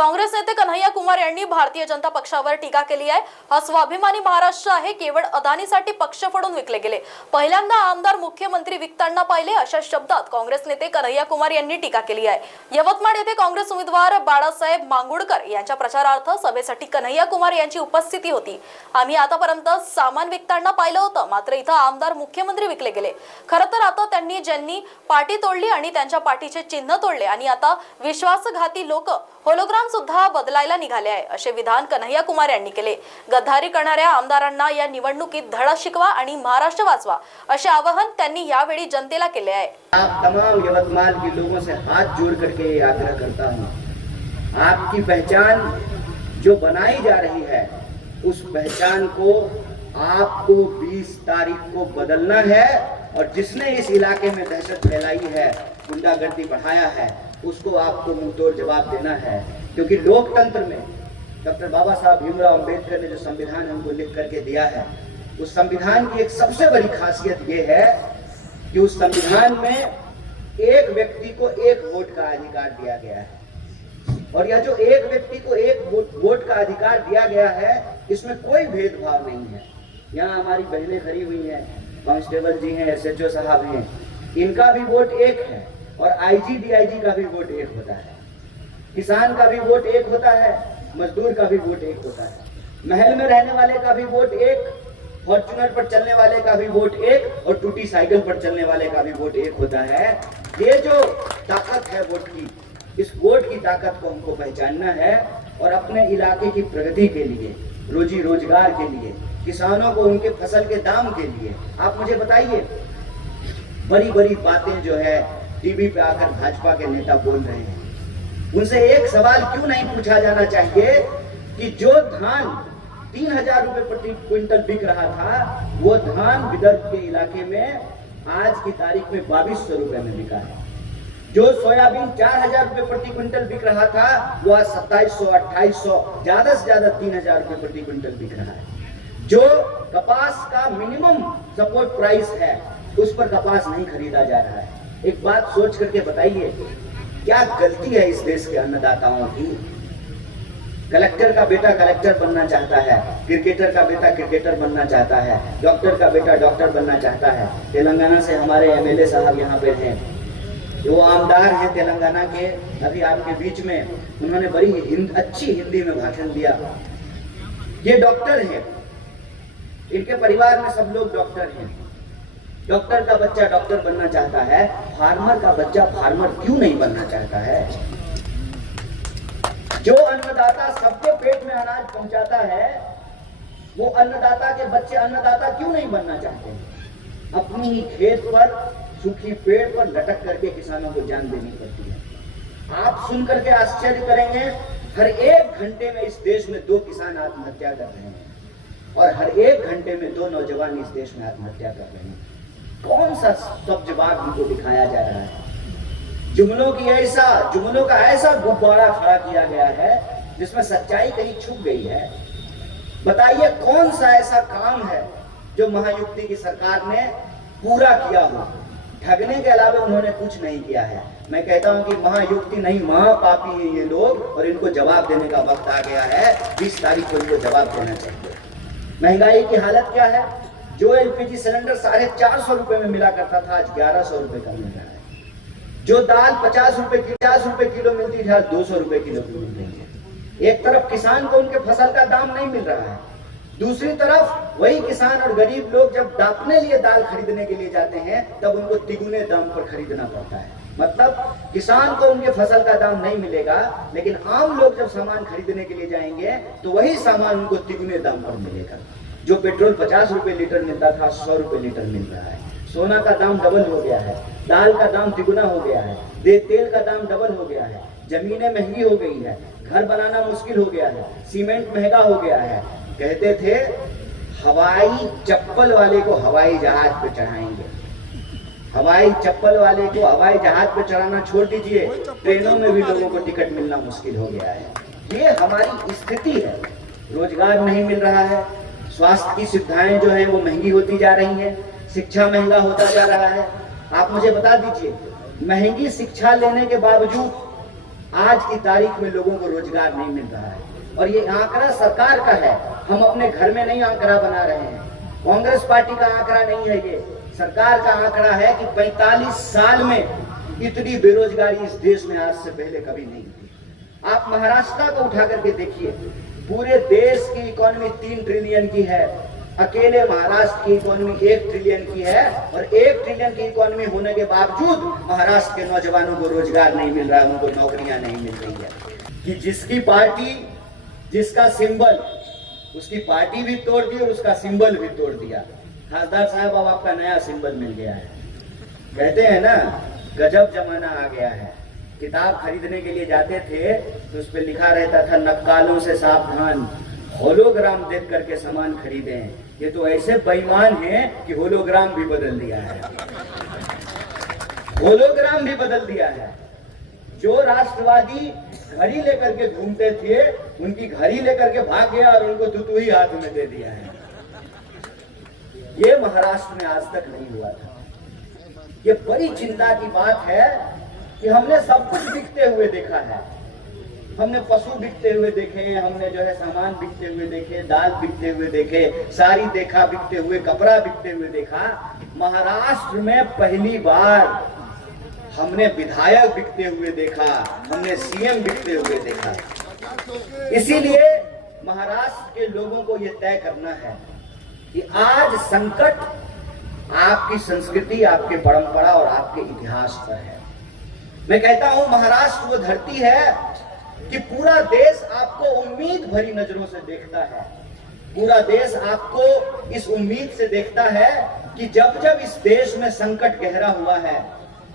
काँग्रेस नेते कन्हैया कुमार यांनी भारतीय जनता पक्षावर टीका केली आहे। हा स्वाभिमानी महाराष्ट्र आहे, केवळ अदानीसाठी पक्ष फोडून विकले गेले। पहिल्यांदा आमदार मुख्यमंत्री विकताना पाहिले, अशा शब्दात काँग्रेस नेते कन्हैया कुमार यांनी टीका केली आहे। यवतमाळ येथे काँग्रेस उमेदवार बाळासाहेब मांगुडकर यांच्या प्रचारार्थ सभेसाठी कन्हैया कुमार यांची उपस्थिती होती। आम्ही आतापर्यंत सामान विकताना पाहिलं होतं, मात्र इथं आमदार मुख्यमंत्री विकले गेले। खरं तर आता ज्यांनी पाठी तोडली आणि त्यांच्या पाठीचे चिन्ह तोडले आणि आता विश्वासघाती लोक होलोग्राम सुद्धा बदलायला निघाले आहे, असे विधान कन्हैया कुमार यांनी केले। गद्दारी करणाऱ्या आमदारांना या निवडणुकीत धडा शिकवा आणि महाराष्ट्र वाचवा, असे आवाहन त्यांनी यावेळी जनतेला केले आहे। आप तमाम यवतमाल के लोगों से हाथ जोड़ करके ये आग्रह करता हूँ, आपकी पहचान जो बनाई जा रही है उस पहचान को आपको 20 तारीख को बदलना है। और जिसने इस इलाके में दहशत फैलाई है, गुंडागर्दी बढ़ाया है, उसको आपको मुंहतोड़ जवाब देना है। क्योंकि लोकतंत्र में डॉक्टर बाबा साहब भीमराव अंबेडकर ने जो संविधान हमको लिख करके दिया है, उस संविधान की एक सबसे बड़ी खासियत ये है कि उस संविधान में एक व्यक्ति को एक वोट का अधिकार दिया गया है। और यह जो एक व्यक्ति को एक वोट का अधिकार दिया गया है, इसमें कोई भेदभाव नहीं है। यहाँ हमारी बहनें खड़ी हुई हैं, कांस्टेबल जी हैं, SHO साहब हैं, इनका भी वोट एक है और IG DIG का भी वोट एक होता है। किसान का भी वोट एक होता है, मजदूर का भी वोट एक होता है, महल में रहने वाले का भी वोट एक, फॉर्च्यूनर पर चलने वाले का भी वोट एक और टूटी साइकिल पर चलने वाले का भी वोट एक होता है। ये जो ताकत है वोट की, इस वोट की ताकत को हमको पहचानना है और अपने इलाके की प्रगति के लिए, रोजी रोजगार के लिए, किसानों को उनके फसल के दाम के लिए। आप मुझे बताइए, बड़ी बड़ी बातें जो है टीवी पे आकर भाजपा के नेता बोल रहे हैं, उनसे एक सवाल क्यों नहीं पूछा जाना चाहिए कि जो धान 3000 रुपए प्रति क्विंटल बिक रहा था, वो धान विदर्भ के इलाके में आज की तारीख में 2200 रुपए में बिका है। जो सोयाबीन 4000 रुपए प्रति क्विंटल बिक रहा था, वो आज 2700 2800 ज्यादा से ज्यादा 3000 रुपए प्रति क्विंटल बिक रहा है। जो कपास का मिनिमम सपोर्ट प्राइस है, उस पर कपास नहीं खरीदा जा रहा है। एक बात सोच करके बताइए, क्या गलती है इस देश के अन्नदाताओं की? कलेक्टर का बेटा कलेक्टर बनना चाहता है, क्रिकेटर का बेटा क्रिकेटर बनना चाहता है, डॉक्टर का बेटा डॉक्टर बनना चाहता है। तेलंगाना से हमारे MLA साहब यहाँ पे हैं, वो आमदार हैं तेलंगाना के, अभी आपके बीच में उन्होंने बड़ी अच्छी हिंदी में भाषण दिया। ये डॉक्टर हैं, इनके परिवार में सब लोग डॉक्टर हैं। डॉक्टर का बच्चा डॉक्टर बनना चाहता है, फार्मर का बच्चा फार्मर क्यों नहीं बनना चाहता है? जो अन्नदाता सबके पेट में अनाज पहुंचाता है, वो अन्नदाता के बच्चे अन्नदाता क्यों नहीं बनना चाहते? अपनी ही खेत पर, सूखी पेड़ पर लटक करके किसानों को जान देनी पड़ती है। आप सुन करके आश्चर्य करेंगे, हर 1 घंटे में इस देश में 2 किसान आत्महत्या कर रहे हैं और हर 1 घंटे में 2 नौजवान इस देश में आत्महत्या कर रहे हैं। कौन सा सब जवाब उनको दिखाया जा रहा है? जुमलों का ऐसा गुब्बारा खड़ा किया गया है जिसमें सच्चाई कहीं छुप गई है। बताइए, कौन सा ऐसा काम है जो महायुक्ति की सरकार ने पूरा किया हो? ठगने के अलावा उन्होंने कुछ नहीं किया है। मैं कहता हूं कि महायुक्ति नहीं, महापापी है ये लोग और इनको जवाब देने का वक्त आ गया है। 20 तारीख को इनको जवाब देना चाहिए। महंगाई की हालत क्या है? जो LPG सिलेंडर 450 रुपए में मिला करता था, आज 1100 रुपए का मिल रहा है। जो दाल 50 रुपए किलो मिलती थी, आज 200 रुपए किलो मिल रही है। एक तरफ किसान को उनके फसल का दाम नहीं मिल रहा है, दूसरी तरफ वही किसान और गरीब लोग जब अपने लिए दाल खरीदने के लिए जाते हैं, तब उनको तिगुने दाम पर खरीदना पड़ता है। मतलब किसान को उनके फसल का दाम नहीं मिलेगा, लेकिन आम लोग जब सामान खरीदने के लिए जाएंगे तो वही सामान उनको तिगुने दाम पर मिलेगा। जो पेट्रोल 50 रुपए लीटर मिलता था, 100 रुपए लीटर मिल रहा है। सोना का दाम डबल हो गया है, दाल का दाम तिगुना हो गया है, तेल का दाम डबल हो गया है, जमीनें महंगी हो गई है, घर बनाना मुश्किल हो गया है, सीमेंट महंगा हो गया है। कहते थे हवाई चप्पल वाले को हवाई जहाज पे चढ़ाएंगे, हवाई चप्पल वाले को हवाई जहाज पे चढ़ाना छोड़ दीजिए, ट्रेनों में भी लोगों को टिकट मिलना मुश्किल हो गया है। ये हमारी स्थिति है। रोजगार नहीं मिल रहा है, स्वास्थ्य की सुविधाएं जो है वो महंगी होती जा रही हैं, शिक्षा महंगा होता जा रहा है। आप मुझे बता दीजिए, महंगी शिक्षा लेने के बावजूद आज की तारीख में लोगों को रोजगार नहीं मिल रहा है। और ये आंकड़ा सरकार का है, हम अपने घर में नहीं आंकड़ा बना रहे हैं। कांग्रेस पार्टी का आंकड़ा नहीं है, ये सरकार का आंकड़ा है कि 45 साल में इतनी बेरोजगारी इस देश में आज से पहले कभी नहीं थी। आप महाराष्ट्र को उठा करके देखिए, पूरे देश की इकोनॉमी 3 ट्रिलियन की है, अकेले महाराष्ट्र की इकोनॉमी 1 ट्रिलियन की है। और 1 ट्रिलियन की इकोनॉमी होने के बावजूद महाराष्ट्र के नौजवानों को रोजगार नहीं मिल रहा है, उनको नौकरियां नहीं मिल रही है। कि जिसकी पार्टी, जिसका सिंबल, उसकी पार्टी भी तोड़ दी और उसका सिंबल भी तोड़ दिया। खासदार साहब, अब आपका नया सिंबल मिल गया है। कहते हैं ना, गजब जमाना आ गया है। किताब खरीदने के लिए जाते थे तो उस पर लिखा रहता था, नक्कालों से सावधान, होलोग्राम देख करके सामान खरीदें। ये तो ऐसे बेईमान हैं कि होलोग्राम भी बदल दिया है, होलोग्राम भी बदल दिया है। जो राष्ट्रवादी घड़ी लेकर के घूमते थे, उनकी घड़ी लेकर के भाग गया और उनको तुतुही हाथ में दे दिया है। ये महाराष्ट्र में आज तक नहीं हुआ था। ये बड़ी चिंता की बात है कि हमने सब कुछ बिकते हुए देखा है। हमने पशु बिकते हुए देखे, हमने जो है सामान बिकते हुए देखे, दाल बिकते हुए देखे, साड़ी देखा बिकते हुए, कपड़ा बिकते हुए देखा। महाराष्ट्र में पहली बार हमने विधायक बिकते हुए देखा, हमने सीएम बिकते हुए देखा। इसीलिए महाराष्ट्र के लोगों को यह तय करना है कि आज संकट आपकी संस्कृति, आपके परंपरा और आपके इतिहास पर है। मैं कहता हूं, महाराष्ट्र वो धरती है कि पूरा देश आपको उम्मीद भरी नजरों से देखता है। पूरा देश आपको इस उम्मीद से देखता है कि जब जब इस देश में संकट गहरा हुआ है,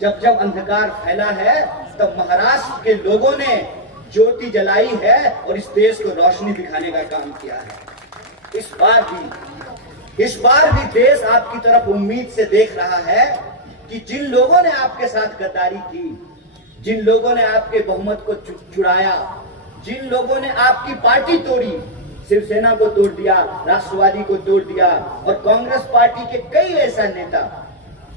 जब जब अंधकार फैला है, तब महाराष्ट्र के लोगों ने ज्योति जलाई है और इस देश को रोशनी दिखाने का काम किया है। इस बार भी देश आपकी तरफ उम्मीद से देख रहा है कि जिन लोगों ने आपके साथ गद्दारी की, जिन लोगों ने आपके बहुमत को चुराया, जिन लोगों ने आपकी पार्टी तोड़ी, शिवसेना को तोड़ दिया, राष्ट्रवादी को तोड़ दिया, और कांग्रेस पार्टी के कई ऐसा नेता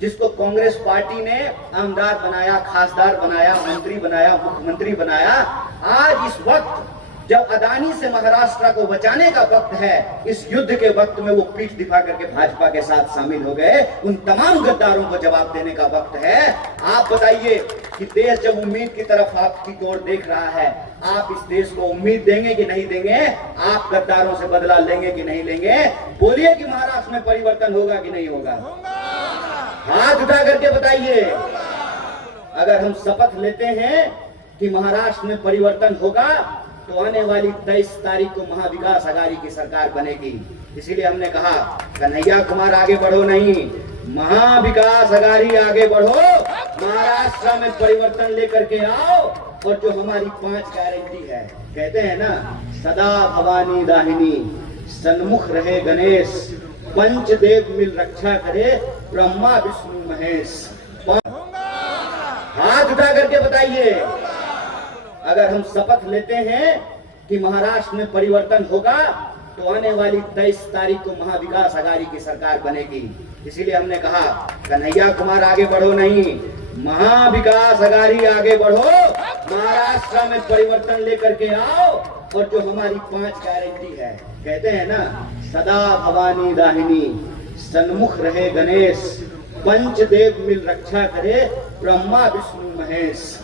जिसको कांग्रेस पार्टी ने आमदार बनाया, खासदार बनाया, मंत्री बनाया, मुख्यमंत्री बनाया, आज इस वक्त जब अदानी से महाराष्ट्र को बचाने का वक्त है, इस युद्ध के वक्त में वो पीठ दिखा करके भाजपा के साथ शामिल हो गए। उन तमाम गद्दारों को जवाब देने का वक्त है। आप बताइए कि देश जब उम्मीद की तरफ आपकी ओर देख रहा है, आप इस देश को उम्मीद देंगे कि नहीं देंगे? आप गद्दारों से बदला लेंगे कि नहीं लेंगे? बोलिए कि महाराष्ट्र में परिवर्तन होगा कि नहीं होगा? हाथ उठा करके बताइए। अगर हम शपथ लेते हैं कि महाराष्ट्र में परिवर्तन होगा, तो आने वाली 23 तारीख को महाविकास आघाड़ी की सरकार बनेगी। इसीलिए हमने कहा, कन्हैया कुमार आगे बढ़ो नहीं, महाविकास आघाड़ी आगे बढ़ो, महाराष्ट्र में परिवर्तन लेकर के आओ। और जो हमारी 5 गारंटी है, कहते हैं ना, सदा भवानी दाहिनी, सन्मुख रहे गणेश, पंचदेव मिल रक्षा करे, ब्रह्मा विष्णु महेश। हाथ उठा करके बताइए। अगर हम शपथ लेते हैं कि महाराष्ट्र में परिवर्तन होगा, तो आने वाली 23 तारीख को महाविकास आघाड़ी की सरकार बनेगी। इसीलिए हमने कहा, कन्हैया कुमार आगे बढ़ो नहीं, महाविकास आघाड़ी आगे बढ़ो, महाराष्ट्र में परिवर्तन लेकर के आओ। और जो हमारी 5 गारंटी है, कहते हैं ना, सदा भवानी दाहिनी, सन्मुख रहे गणेश, पंचदेव मिल रक्षा करे, ब्रह्मा विष्णु महेश।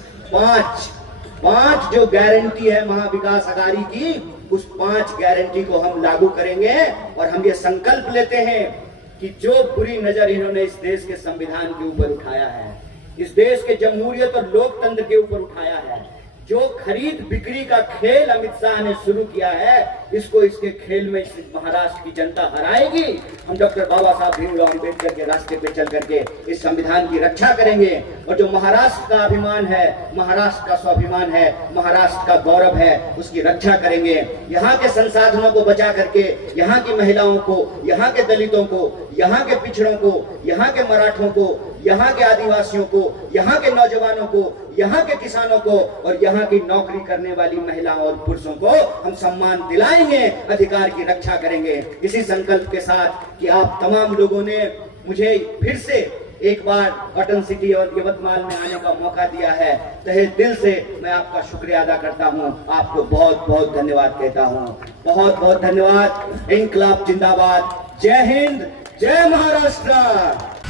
5 जो गारंटी है महाविकास आघाड़ी की, उस 5 गारंटी को हम लागू करेंगे। और हम ये संकल्प लेते हैं कि जो बुरी नजर इन्होंने इस देश के संविधान के ऊपर उठाया है, इस देश के जमहूरियत और लोकतंत्र के ऊपर उठाया है, जो खरीद बिक्री का खेल अमित शाह ने शुरू किया है, इसको इसके खेल में महाराष्ट्र की जनता हराएगी। हम डॉक्टर बाबा साहब भीमराव अम्बेडकर के रास्ते पे चल करके इस संविधान की रक्षा करेंगे। और जो महाराष्ट्र का अभिमान है, महाराष्ट्र का स्वाभिमान है, महाराष्ट्र का गौरव है, उसकी रक्षा करेंगे। यहाँ के संसाधनों को बचा करके यहाँ की महिलाओं को, यहाँ के दलितों को, यहाँ के पिछड़ों को, यहाँ के मराठों को, यहाँ के आदिवासियों को, यहाँ के नौजवानों को, यहाँ के किसानों को और यहाँ की नौकरी करने वाली महिलाओं और पुरुषों को हम सम्मान दिलाएंगे, अधिकार की रक्षा करेंगे। इसी संकल्प के साथ कि आप तमाम लोगों ने मुझे फिर से एक बार कॉटन सिटी और यवतमाल में आने का मौका दिया है, तहे दिल से मैं आपका शुक्रिया अदा करता हूं। आपको बहुत बहुत धन्यवाद कहता हूं। बहुत बहुत धन्यवाद। इंकलाब जिंदाबाद। जय हिंद, जय महाराष्ट्र।